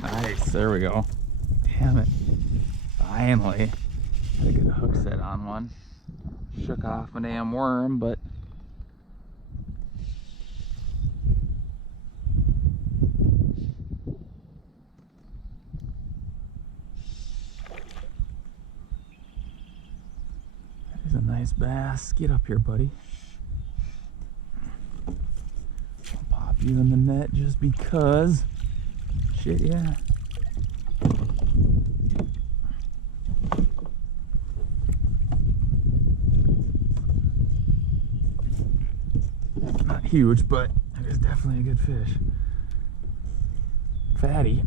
Nice, there we go. Damn it. Finally. Had a good hook set on one. Shook off a damn worm, but there's a nice bass. Get up here, buddy. I'll pop you in the net just because. Shit, yeah. Not huge, but it is definitely a good fish. Fatty.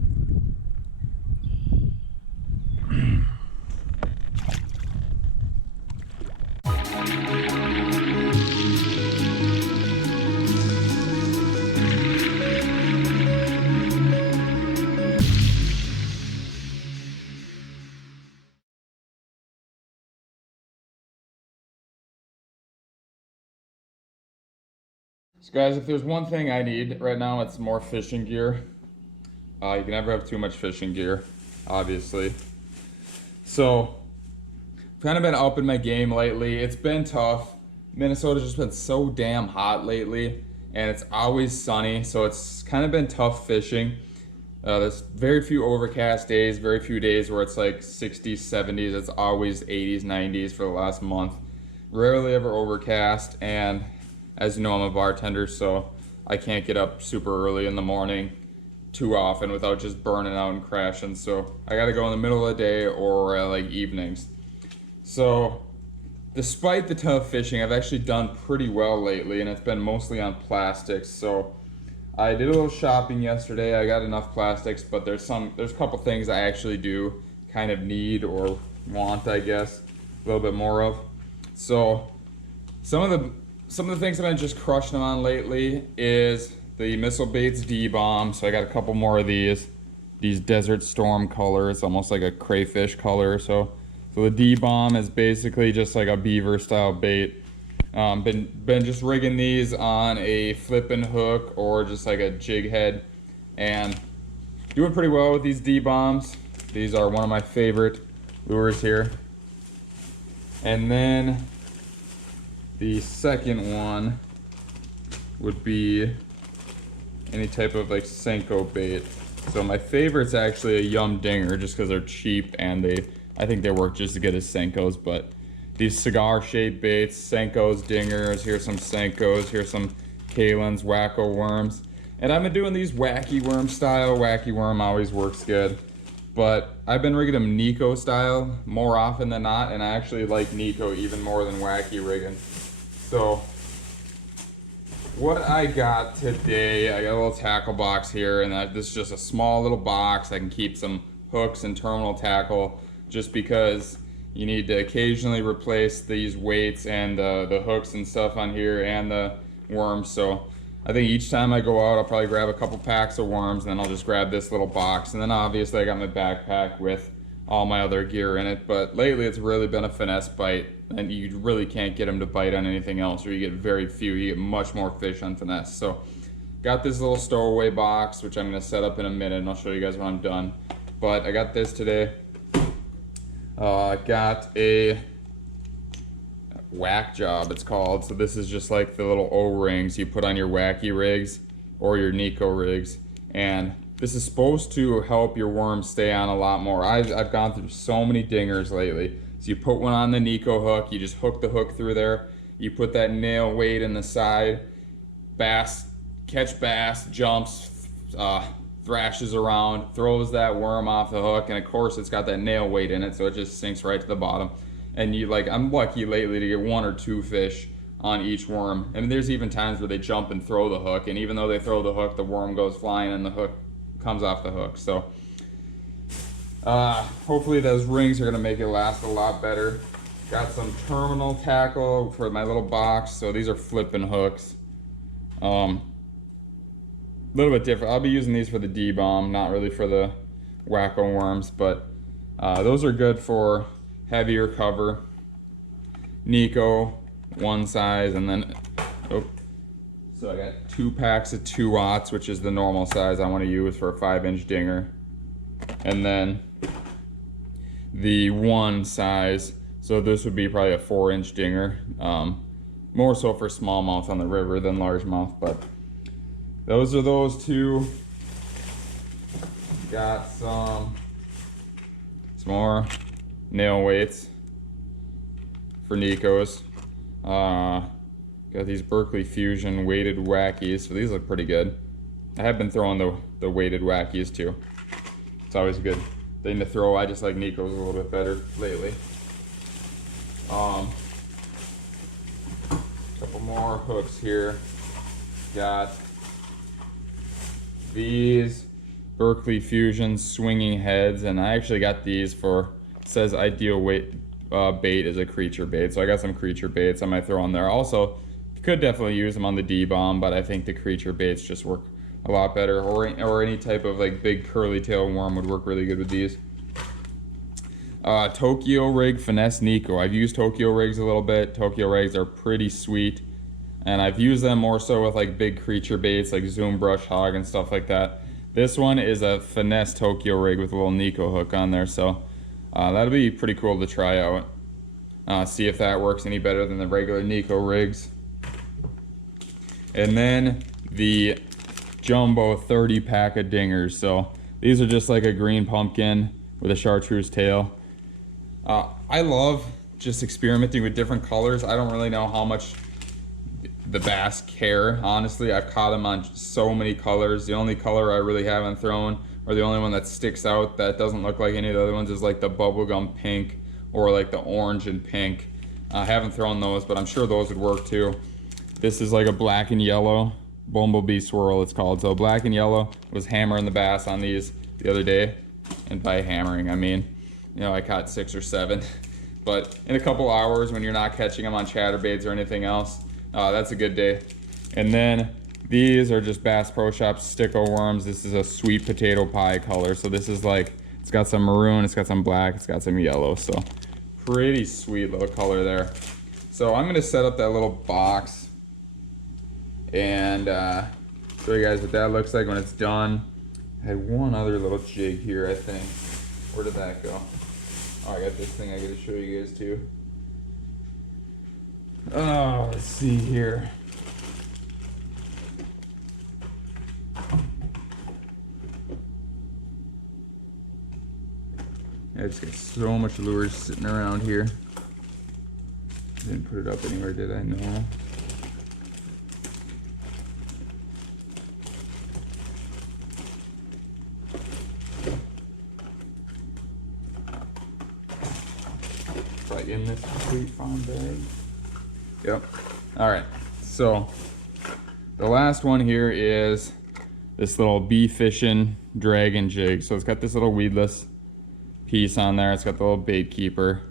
So guys, if there's one thing I need right now, it's more fishing gear. You can never have too much fishing gear, obviously. So, I've kind of been upping my game lately. It's been tough. Minnesota's just been so damn hot lately, and it's always sunny, so it's kind of been tough fishing. There's very few overcast days, very few days where it's like 60s, 70s. It's always 80s, 90s for the last month. Rarely ever overcast, and as you know, I'm a bartender, so I can't get up super early in the morning too often without just burning out and crashing. So I gotta go in the middle of the day or like evenings. So despite the tough fishing, I've actually done pretty well lately, and it's been mostly on plastics. So I did a little shopping yesterday. I got enough plastics, but there's a couple things I actually do kind of need or want, I guess, a little bit more of. So some of the things I've been just crushing them on lately is the Missile Baits D-Bomb. So I got a couple more of these Desert Storm colors, almost like a crayfish color. So the D-Bomb is basically just like a beaver style bait. Been just rigging these on a flipping hook or just like a jig head, and doing pretty well with these D-Bombs. These are one of my favorite lures here. And then the second one would be any type of like senko bait. So my favorite's actually a Yum Dinger, just because they're cheap and I think they work just as good as senkos. But these cigar shaped baits, senkos, dingers, here's some senkos, here's some Kalins, wacko worms. And I've been doing these wacky worm style. Wacky worm always works good. But I've been rigging them Neko style more often than not, and I actually like Neko even more than wacky rigging. So what I got today, I got a little tackle box here, and this is just a small little box. I can keep some hooks and terminal tackle, just because you need to occasionally replace these weights and the hooks and stuff on here and the worms. So I think each time I go out, I'll probably grab a couple packs of worms, and then I'll just grab this little box. And then obviously I got my backpack with all my other gear in it. But lately it's really been a finesse bite, and you really can't get them to bite on anything else, or you get very few. You get much more fish on finesse. So got this little stowaway box, which I'm going to set up in a minute, and I'll show you guys when I'm done. But I got this today. I got a whack job, it's called. So this is just like the little O-rings you put on your wacky rigs or your Neko rigs, and this is supposed to help your worms stay on a lot more. I've gone through so many dingers lately. So you put one on the Neko hook, you just hook the hook through there, you put that nail weight in the side, catch bass, jumps, thrashes around, throws that worm off the hook, and of course it's got that nail weight in it, so it just sinks right to the bottom. And I'm lucky lately to get 1 or 2 fish on each worm. And there's even times where they jump and throw the hook, and even though they throw the hook, the worm goes flying and the hook comes off the hook. So hopefully those rings are gonna make it last a lot better. Got some terminal tackle for my little box. So these are flipping hooks. A little bit different. I'll be using these for the D-Bomb, not really for the wacko worms, but those are good for heavier cover. Neko, one size, and then So I got 2 packs of 2/0, which is the normal size I want to use for a 5-inch dinger. And then the 1 size, so this would be probably a 4-inch dinger. More so for smallmouth on the river than largemouth, but those are those 2. Got some more nail weights for Neko's. Got these Berkeley Fusion weighted Wackies, so these look pretty good. I have been throwing the weighted Wackies too. It's always a good thing to throw. I just like Neko's a little bit better lately. Couple more hooks here. Got these Berkeley Fusion swinging heads, and I actually got these for, it says ideal weight bait is a creature bait, so I got some creature baits I might throw on there. Also, could definitely use them on the D-bomb, but I think the creature baits just work a lot better, or any type of like big curly tail worm would work really good with these. Tokyo rig Finesse Neko. I've used Tokyo rigs a little bit. Tokyo rigs are pretty sweet, and I've used them more so with like big creature baits like Zoom Brush Hog and stuff like that. This one is a Finesse Tokyo rig with a little Neko hook on there, so that'll be pretty cool to try out. See if that works any better than the regular Neko rigs. And then the jumbo 30 pack of dingers. So these are just like a green pumpkin with a chartreuse tail. I love just experimenting with different colors. I don't really know how much the bass care, honestly. I've caught them on so many colors. The only color I really haven't thrown, or the only one that sticks out that doesn't look like any of the other ones, is like the bubblegum pink or like the orange and pink. I haven't thrown those, but I'm sure those would work too. This is like a black and yellow bumblebee swirl, it's called. So black and yellow. Was hammering the bass on these the other day, and by hammering I mean, you know, I caught 6 or 7. But in a couple hours, when you're not catching them on chatterbaits or anything else, that's a good day. And then these are just Bass Pro Shops sticko worms. This is a sweet potato pie color. So this is like, it's got some maroon, it's got some black, it's got some yellow. So pretty sweet little color there. So I'm gonna set up that little box and show you guys what that looks like when it's done. I had one other little jig here, I think. Where did that go? Oh, I got this thing I gotta show you guys too. Oh, let's see here. I just got so much lures sitting around here. Didn't put it up anywhere, did I? No. Probably in this complete farm bag. Yep. All right. So the last one here is this little Fishing Dragon Jig. So it's got this little weedless piece on there. It's got the little bait keeper,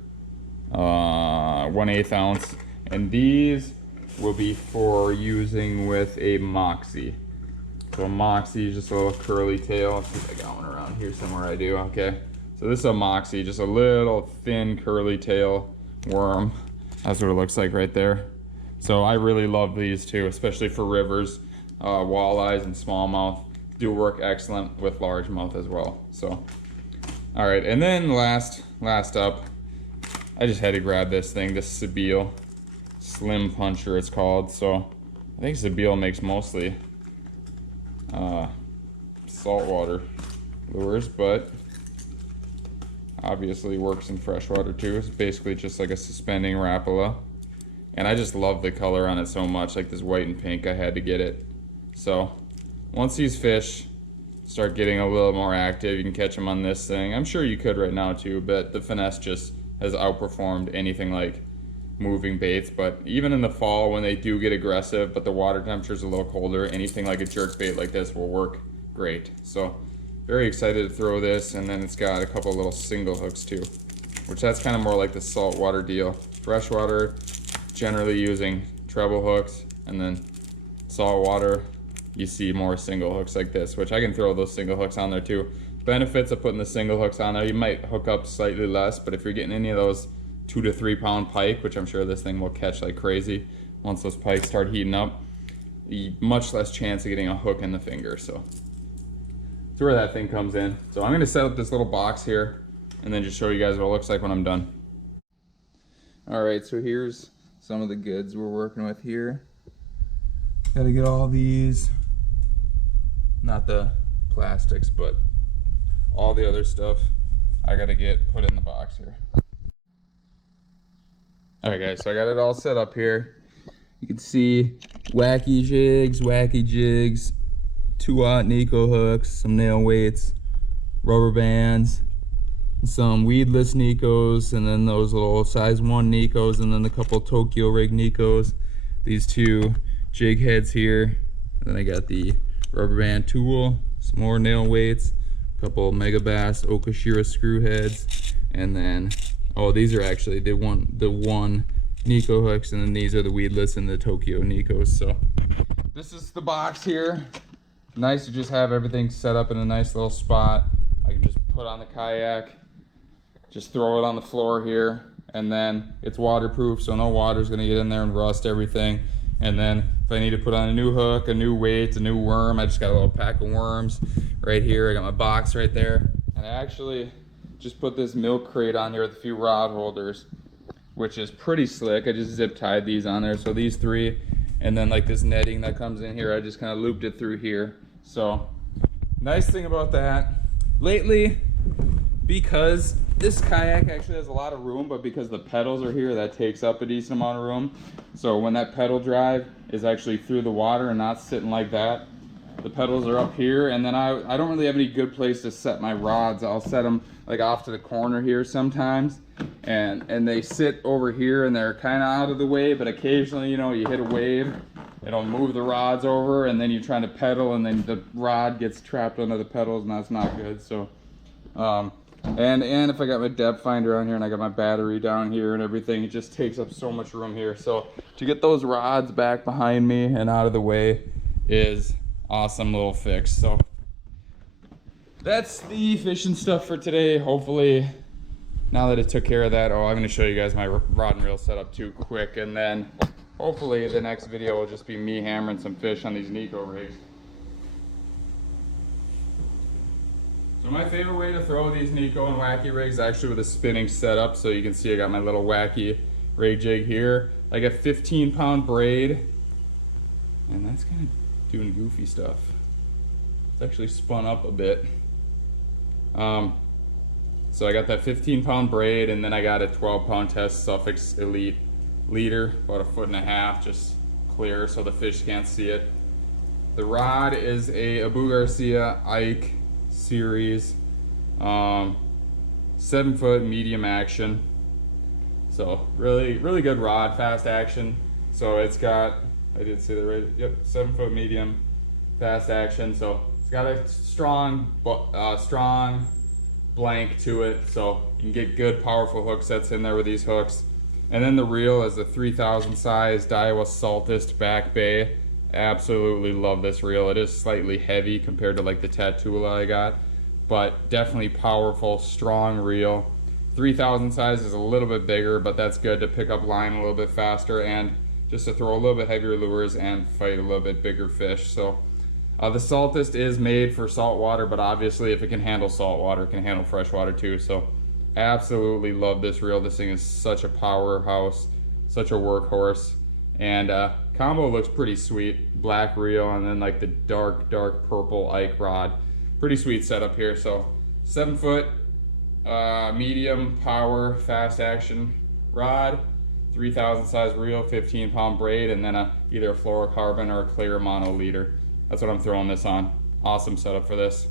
1/8 ounce, and these will be for using with a Moxie. So a Moxie is just a little curly tail. I think I got one around here somewhere. I do. Okay. So this is a Moxie, just a little thin curly tail worm. That's what it looks like right there. So I really love these too, especially for rivers. Walleyes and smallmouth do work excellent with largemouth as well. So, all right, and then last up, I just had to grab this thing, this Sabile Slim Puncher it's called. So I think Sabile makes mostly saltwater lures, but obviously works in freshwater too. It's basically just like a suspending Rapala. And I just love the color on it so much, like this white and pink, I had to get it. So once these fish start getting a little more active, you can catch them on this thing. I'm sure you could right now too, but the Finesse just has outperformed anything like moving baits. But even in the fall when they do get aggressive, but the water temperature is a little colder, anything like a jerk bait like this will work great. So very excited to throw this, and then it's got a couple little single hooks too, which that's kind of more like the saltwater deal. Freshwater, generally using treble hooks, and then saltwater, you see more single hooks like this, which I can throw those single hooks on there too. Benefits of putting the single hooks on there, you might hook up slightly less, but if you're getting any of those 2 to 3 pound pike, which I'm sure this thing will catch like crazy once those pikes start heating up, much less chance of getting a hook in the finger. So that's where that thing comes in. So I'm gonna set up this little box here and then just show you guys what it looks like when I'm done. All right, so here's some of the goods we're working with here. Gotta get all these, not the plastics, but all the other stuff I gotta get put in the box here. All right guys, so I got it all set up here. You can see wacky jigs, 2-aught Neko hooks, some nail weights, rubber bands, some weedless Nekos, and then those little size 1 Nekos, and then a couple Tokyo rig Nekos. These 2 jig heads here. And then I got the rubber band tool, some more nail weights, a couple Mega Bass Okashira screw heads, and then, oh, these are actually the one Neko hooks, and then these are the weedless and the Tokyo Nekos. So this is the box here. Nice to just have everything set up in a nice little spot. I can just put on the kayak, just throw it on the floor here, and then it's waterproof, so no water's gonna get in there and rust everything. And then if I need to put on a new hook, a new weight, a new worm, I just got a little pack of worms right here. I got my box right there, and I actually just put this milk crate on here with a few rod holders, which is pretty slick. I just zip tied these on there. So these 3, and then like this netting that comes in here, I just kind of looped it through here. So nice thing about that, lately, because this kayak actually has a lot of room, but because the pedals are here, that takes up a decent amount of room. So when that pedal drive is actually through the water and not sitting like that, the pedals are up here, and then I don't really have any good place to set my rods. I'll set them like off to the corner here sometimes, and they sit over here, and they're kind of out of the way, but occasionally, you know, you hit a wave, it'll move the rods over, and then you're trying to pedal, and then the rod gets trapped under the pedals, and that's not good. So and if I got my depth finder on here, and I got my battery down here and everything, it just takes up so much room here. So to get those rods back behind me and out of the way is awesome little fix. So that's the fishing stuff for today. Hopefully, now that it took care of that, I'm going to show you guys my rod and reel setup too quick, and then hopefully the next video will just be me hammering some fish on these Neko rigs. So my favorite way to throw these Neko and wacky rigs is actually with a spinning setup. So you can see I got my little wacky rig jig here, like a 15-pound braid, and that's kind of doing goofy stuff. It's actually spun up a bit. So I got that 15-pound braid, and then I got a 12-pound test Suffix Elite leader, about 1.5 foot, just clear so the fish can't see it. The rod is a Abu Garcia Ike series, 7-foot medium action. So really good rod, fast action. So it's got, I did say that right, yep, 7-foot medium, fast action. So it's got a strong blank to it, so you can get good powerful hook sets in there with these hooks. And then the reel is a 3000 size Daiwa Saltist back bay. Absolutely love this reel. It is slightly heavy compared to like the Tatula I got, but definitely powerful, strong reel. 3000 size is a little bit bigger, but that's good to pick up line a little bit faster and just to throw a little bit heavier lures and fight a little bit bigger fish. So the Saltist is made for saltwater, but obviously if it can handle saltwater, it can handle freshwater too. So absolutely love this reel. This thing is such a powerhouse, such a workhorse, and combo looks pretty sweet. Black reel and then like the dark purple Ike rod. Pretty sweet setup here. So 7-foot medium power fast action rod, 3000 size reel, 15-pound braid, and then either a fluorocarbon or a clear mono leader. That's what I'm throwing this on. Awesome setup for this.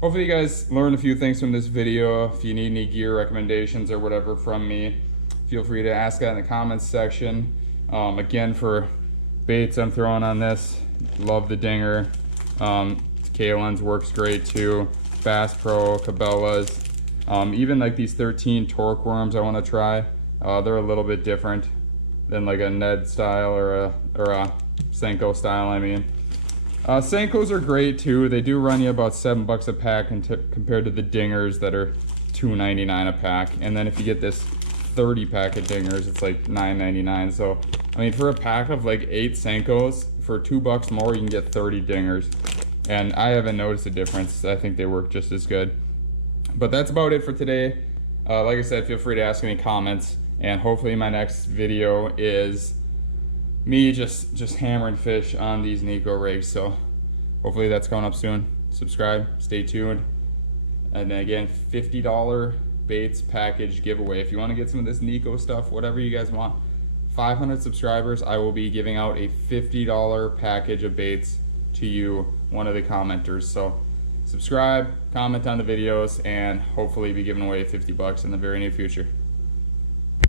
Hopefully you guys learned a few things from this video. If you need any gear recommendations or whatever from me, feel free to ask that in the comments section. Again, for baits I'm throwing on this, love the Dinger. Kalen's works great too. Bass Pro, Cabela's. Even like these 13 torque worms I want to try. They're a little bit different than like a Ned style or a Senko style, I mean. Senkos are great too. They do run you about $7 a pack compared to the Dingers that are $2.99 a pack. And then if you get this 30 pack of Dingers, it's like $9.99. So I mean, for a pack of like 8 senkos, for $2 more, you can get 30 dingers. And I haven't noticed a difference. I think they work just as good. But that's about it for today. Like I said, feel free to ask any comments. And hopefully my next video is me just hammering fish on these Neko rigs. So hopefully that's coming up soon. Subscribe, stay tuned. And again, $50 baits package giveaway. If you want to get some of this Neko stuff, whatever you guys want. 500 subscribers, I will be giving out a $50 package of baits to you, one of the commenters. So subscribe, comment on the videos, and hopefully be giving away $50 in the very near future.